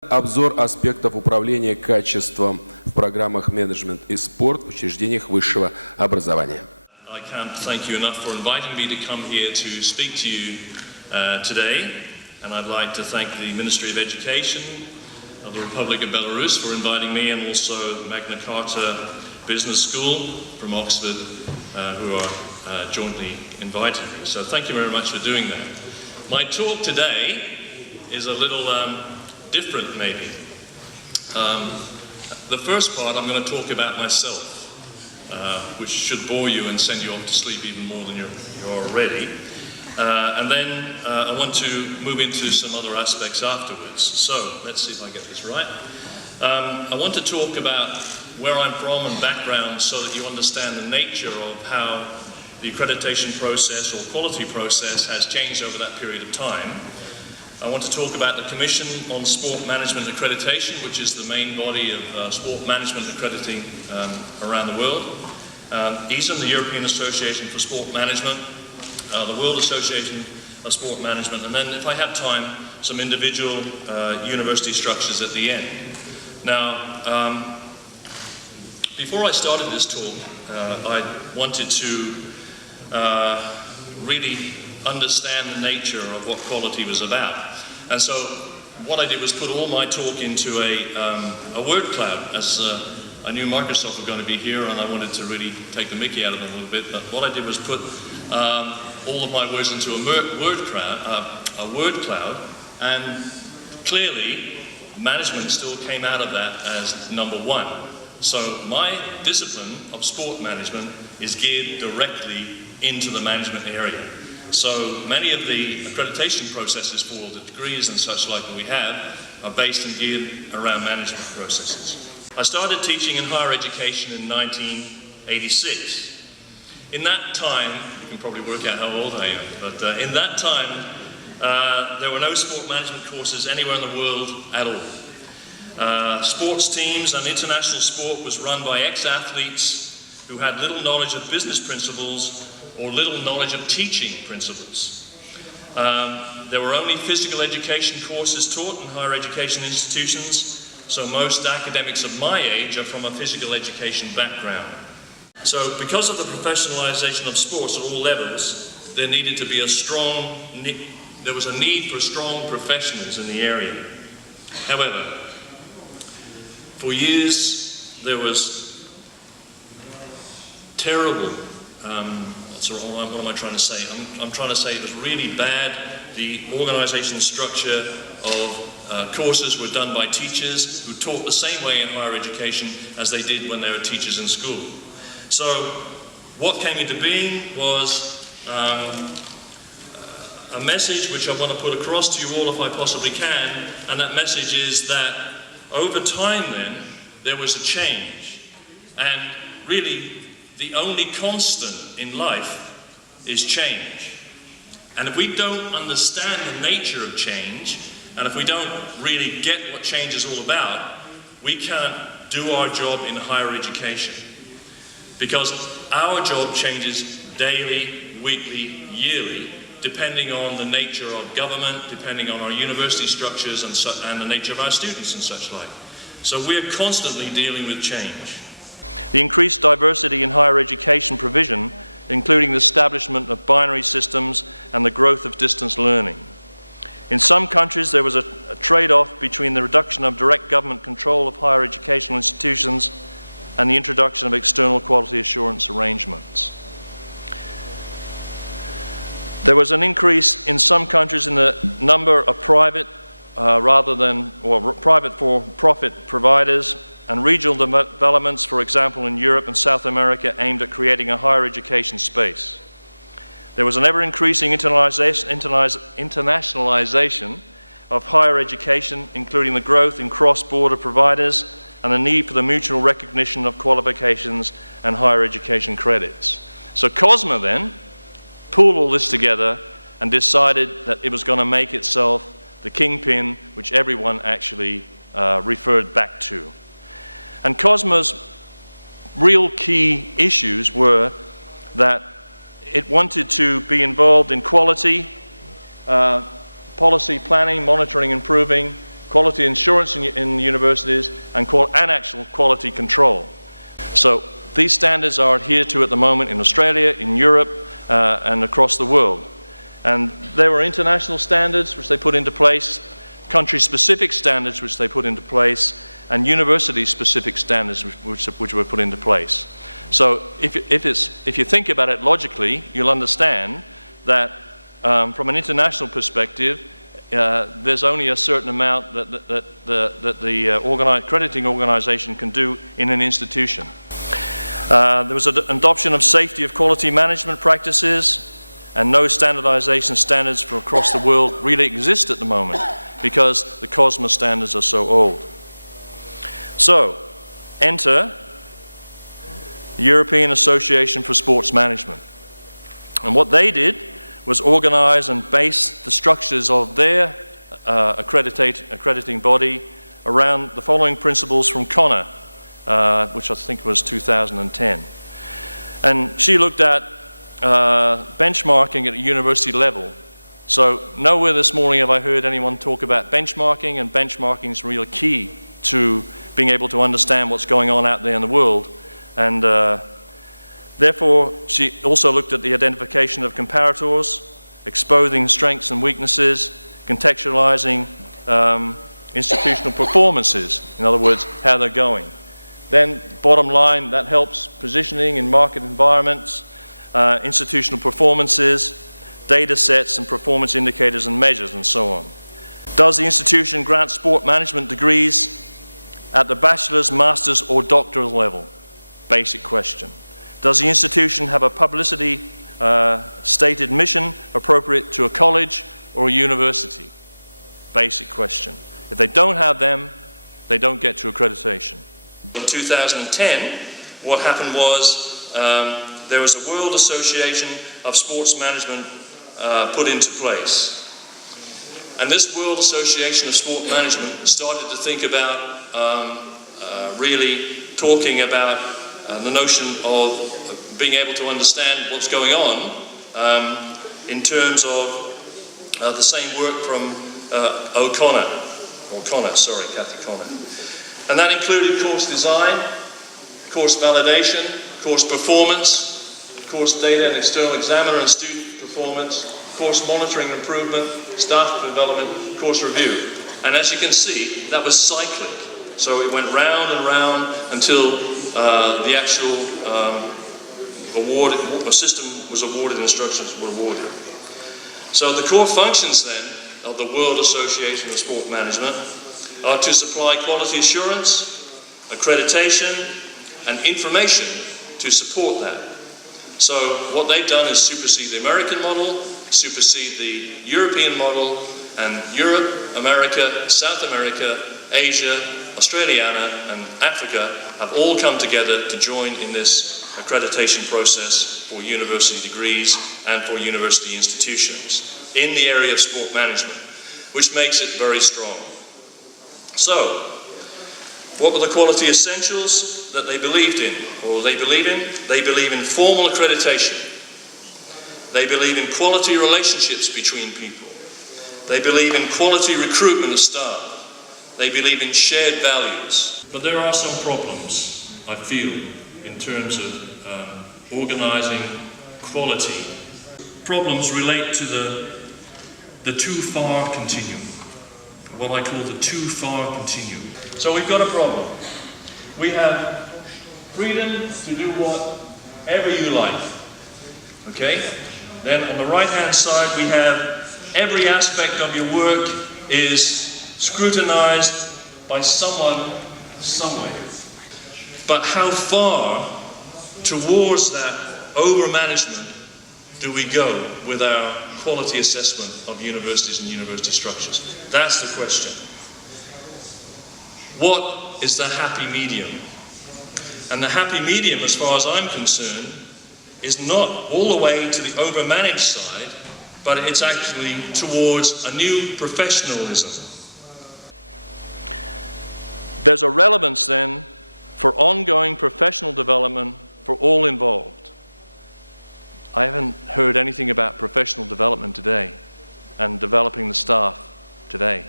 Обзор аспектов управления качеством в программах менеджмент и спорт в учреждениях высшего образования. I can't thank you enough for inviting me to come here to speak to you today, and I'd like to thank the Ministry of Education of the Republic of Belarus for inviting me, and also Magna Carta Business School from Oxford, who are jointly inviting me. So thank you very much for doing that. My talk today is a little different, maybe. The first part, I'm going to talk about myself, which should bore you and send you off to sleep even more than you're already. And then I want to move into some other aspects afterwards. So let's see if I get this right. I want to talk about where I'm from and background so that you understand the nature of how the accreditation process or quality process has changed over that period of time. I want to talk about the Commission on Sport Management Accreditation, which is the main body of sport management accrediting around the world. ESAM, the European Association for Sport Management, the World Association of Sport Management, and then, if I have time, some individual university structures at the end. Now, before I started this talk, I wanted to really understand the nature of what quality was about. And so what I did was put all my talk into a word cloud, as I knew Microsoft were going to be here and I wanted to really take the mickey out of them a little bit. But what I did was put all of my words into a word cloud, and clearly management still came out of that as number one. So my discipline of sport management is geared directly into the management area. So many of the accreditation processes for the degrees and such like that we have are based and geared around management processes. I started teaching in higher education in 1986. In that time, you can probably work out how old I am, but in that time, there were no sport management courses anywhere in the world at all. Sports teams and international sport was run by ex-athletes who had little knowledge of business principles or little knowledge of teaching principles. There were only physical education courses taught in higher education institutions, so most academics of my age are from a physical education background. So because of the professionalization of sports at all levels, there was a need for strong professionals in the area. However, for years there was terrible, what am I trying to say? I'm trying to say it was really bad. The organization structure of courses were done by teachers who taught the same way in higher education as they did when they were teachers in school. So what came into being was a message which I want to put across to you all if I possibly can, and that message is that over time then, there was a change, and really the only constant in life is change. And if we don't understand the nature of change, and if we don't really get what change is all about, we can't do our job in higher education. Because our job changes daily, weekly, yearly, depending on the nature of government, depending on our university structures and the nature of our students and such like. So we're constantly dealing with change. The increased diversity in higher education provision, including the establishment of binary systems and the growth of distance learning. In some countries, there was a trade-off between the reduction of direct government control of higher educational institutions and the introduction of external quality assurance arrangements. There was an increase in some countries in the number of private private for-profit providers and regional developments, for example in Europe and South America, aimed at creating a higher education space. There was an ever-increasing internationalization of higher education, including the growth in cross-border providers and the need for the mutual recognition of qualifications and higher education credits. So COSMA then pulled all this together and decided that it was going to make itself the kingpin which everyone actually referred back to. And COSMA's real key issues were that it wanted to be involved in quality, policy planning, monitoring, improving, quality assurance in universities, and actual quality control. So these standards are adhered to at the moment in Australia, in Europe, and across the world. And there were international standards which they put into place, country-specific standards which they put into place, and university-specific standards which were put into place. So if you think about it logically, you'll understand that from an international perspective, there's only a certain amount that the accrediting organization can do in an institution. There was an adoption of safety of quality management practices, and no standardization standards from across the world really exist at the moment because the COSMA standards are so old. So, enter the European Association for Sports Management. And what they did was organize and base the structures of their accrediting body around the following principles from Connor, which I think was 2010. And she looked at benchmarking at a university level. So nowhere this morning have I heard anyone talk about benchmarking, and benchmarking is really key to being able to understand what's going on out there in the world. And therefore, she also looked at the identification of comparators, exposing strengths and weaknesses, contextualizing institutional performances, in other words, how they're going. Then, bottom line, that helps positioning in market environments, institutional performances, data sets and performance indicators and measures, and so on. Does the institution grant sport management degrees at the bachelor's, master's, or doctoral level? Basic question. Does the institution have a publicity stated mission appropriate to a college or a university? Basic question. If they don't have them, they don't get to accreditation. In 2010, what happened was there was a World Association of Sports Management put into place. And this World Association of Sport Management started to think about really talking about the notion of being able to understand what's going on in terms of the same work from Kathy Connor. And that included course design, course validation, course performance, course data and external examiner and student performance, course monitoring and improvement, staff development, course review. And as you can see, that was cyclic. So it went round and round until the actual system was awarded and instructions were awarded. So the core functions then of the World Association of Sport Management are to supply quality assurance, accreditation, and information to support that. So what they've done is supersede the American model, supersede the European model, and Europe, America, South America, Asia, Australiana, and Africa have all come together to join in this accreditation process for university degrees and for university institutions in the area of sport management, which makes it very strong. So, what were the quality essentials that they believed in, or they believe in? They believe in formal accreditation. They believe in quality relationships between people. They believe in quality recruitment of staff. They believe in shared values. But there are some problems, I feel, in terms of organizing quality. Problems relate to the too far continuum, what I call the too far continuum. So we've got a problem. We have freedom to do whatever you like, okay? Then on the right-hand side, we have every aspect of your work is scrutinized by someone, somewhere. But how far towards that over-management do we go with our quality assessment of universities and university structures? That's the question. What is the happy medium? And the happy medium, as far as I'm concerned, is not all the way to the over-managed side, but it's actually towards a new professionalism. There's a relevance then for ongoing professional development for all involved. I haven't heard anything about professional development today and developing the staff today.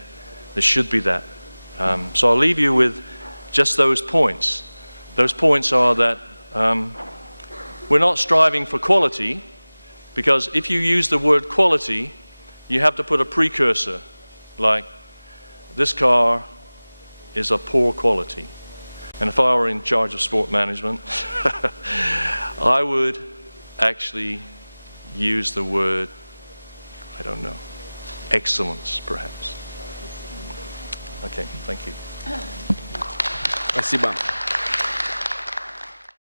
There should be that. So I'll leave you with just those points. Those points are that we're not striving for quality, because if you use the word quality, you have to put a precursor, like this car is of poor quality. And if I were in charge of sport management, I would actually use the word, I don't know, excellence, perhaps. Okay, thank you. Спасибо.